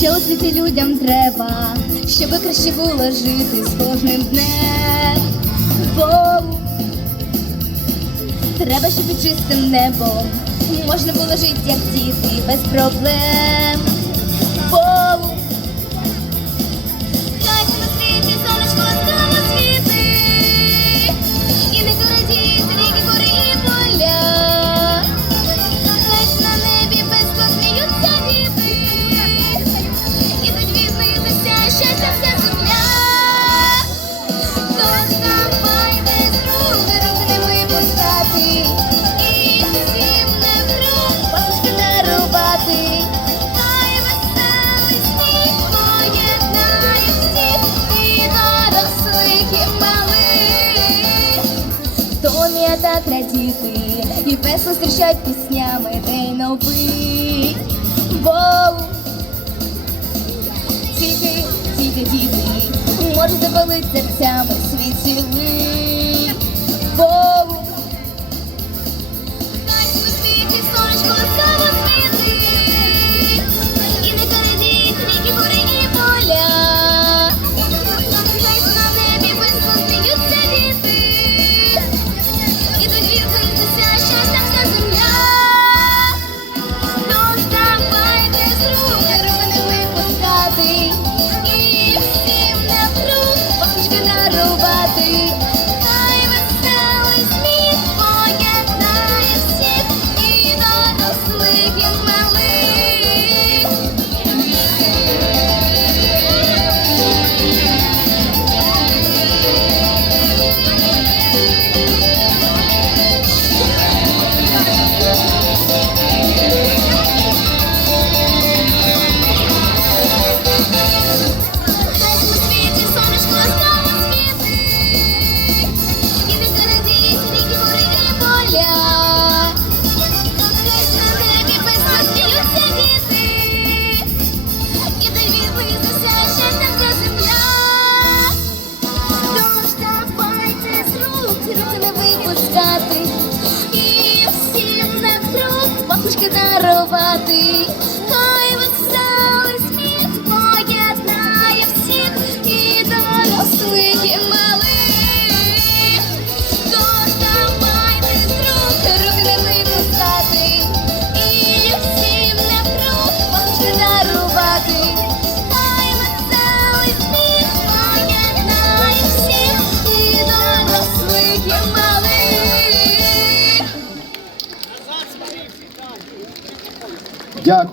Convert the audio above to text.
що освіти людям треба, щоб краще було жити з кожним днем. Бо треба, щоб під чистим небом можна було жити, як діти без проблем. дівчат і весело зустрічать піснями день новий. Воу! Тільки, тільки діти, можуть запалити серцями світ цілий. lonely. дарувати.